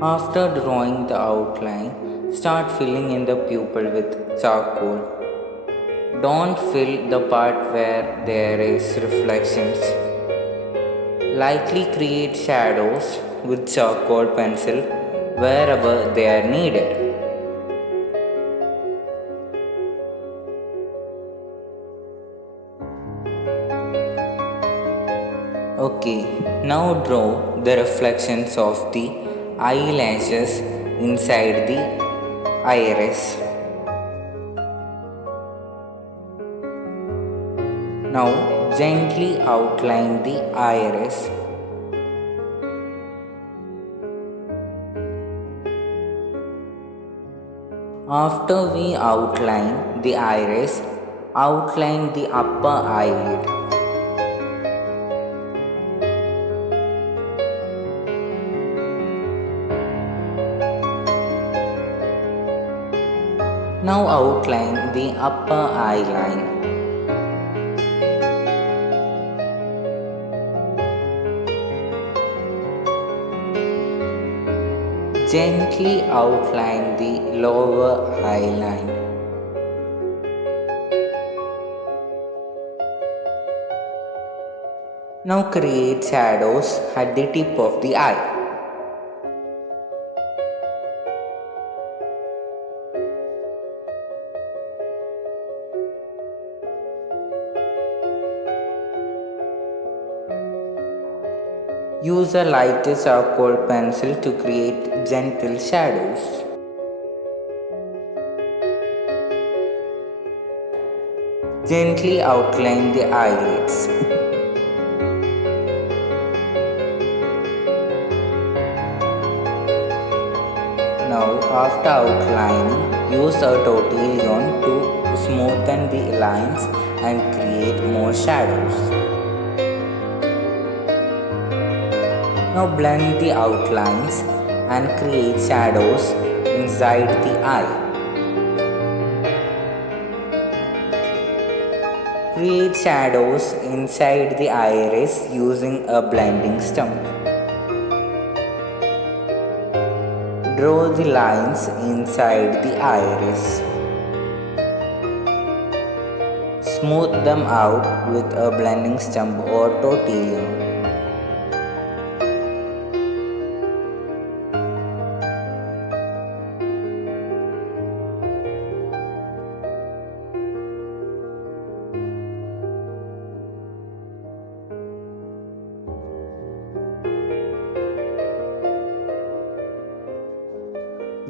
After drawing the outline, start filling in the pupil with charcoal. Don't fill the part where there is reflections. Likely create shadows with charcoal pencil wherever they are needed. Okay, now draw the reflections of the eyelashes inside the iris. Now gently outline the iris. After we outline the iris, outline the upper eyelid. Now outline the upper eye line. Gently outline the lower eye line. Now create shadows at the tip of the eye. Use a lighter charcoal pencil to create gentle shadows. Gently outline the eyelids. Now, after outlining, use a tortillon to smoothen the lines and create more shadows. Now blend the outlines and create shadows inside the eye. Create shadows inside the iris using a blending stump. Draw the lines inside the iris. Smooth them out with a blending stump or tortillon.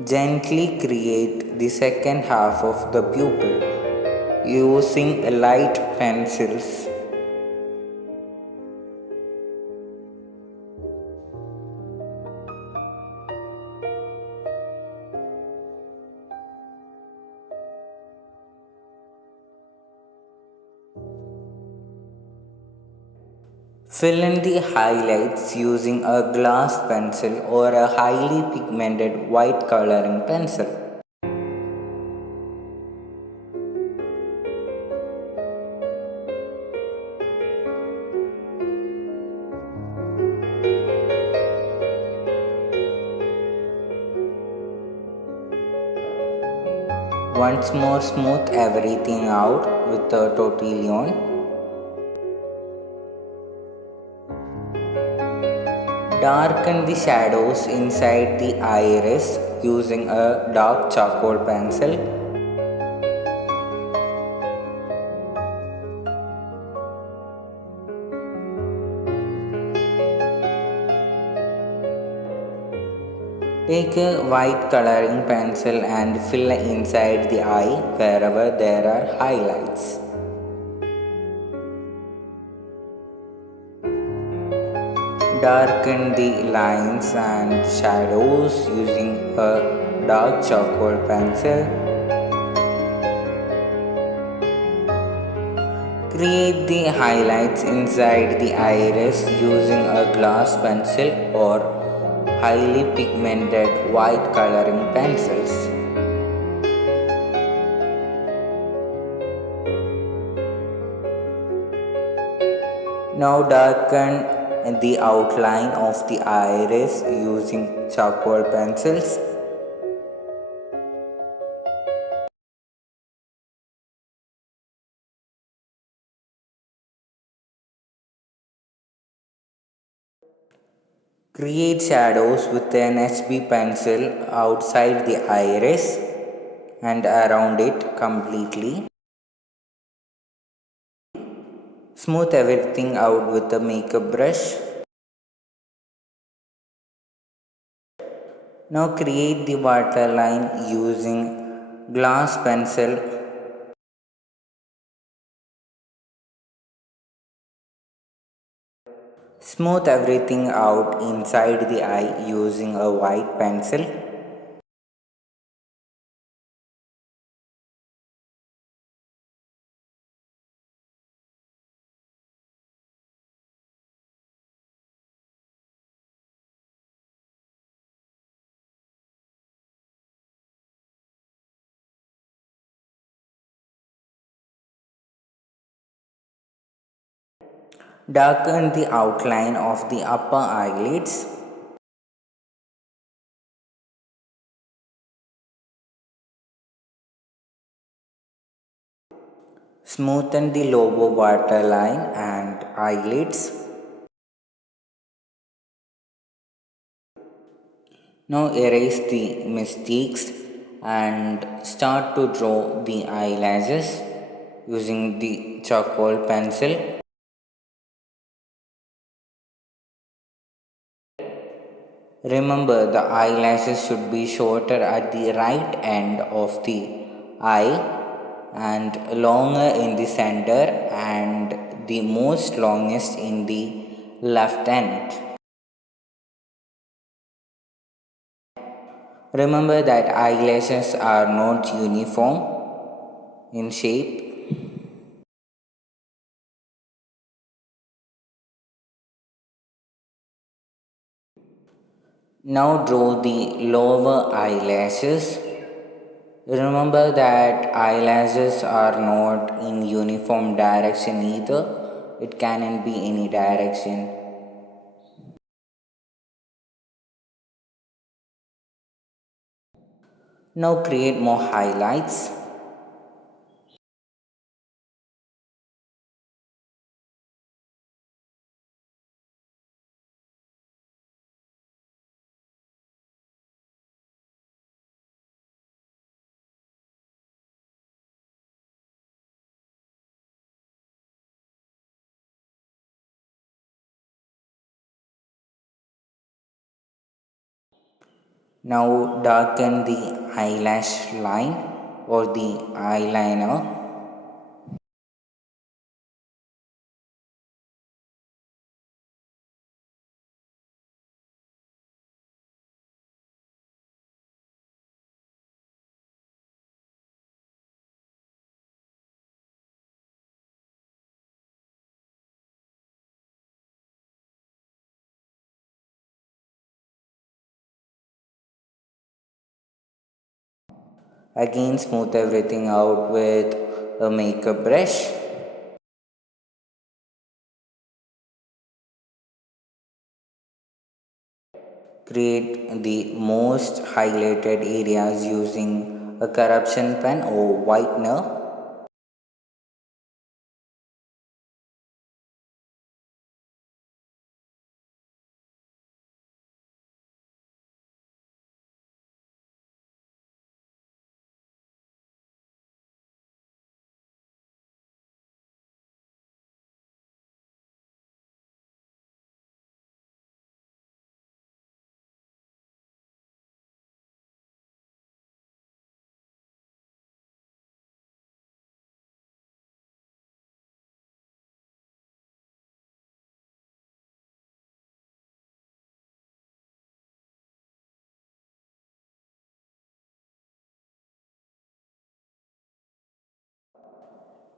Gently create the second half of the pupil using light pencils. Fill in the highlights using a glass pencil or a highly pigmented white coloring pencil. Once more, smooth everything out with a tortillon. Darken the shadows inside the iris using a dark charcoal pencil. Take a white coloring pencil and fill inside the eye wherever there are highlights. Darken the lines and shadows using a dark charcoal pencil. Create the highlights inside the iris using a glass pencil or highly pigmented white coloring pencils. Now darken the outline of the iris using charcoal pencils. Create shadows with an HB pencil outside the iris and around it completely. Smooth everything out with a makeup brush. Now create the waterline using glass pencil. Smooth everything out inside the eye using a white pencil. Darken the outline of the upper eyelids. Smoothen the lower waterline and eyelids. Now erase the mistakes and start to draw the eyelashes using the charcoal pencil. Remember, the eyelashes should be shorter at the right end of the eye and longer in the center and the most longest in the left end. Remember that eyelashes are not uniform in shape. Now draw the lower eyelashes. Remember that eyelashes are not in uniform direction either. It cannot be any direction. Now create more highlights. Now darken the eyelash line or the eyeliner. Again, smooth everything out with a makeup brush. Create the most highlighted areas using a correction pen or whitener.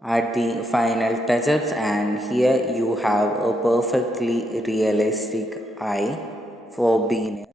Add the final touch-ups, and here you have a perfectly realistic eye for beginners.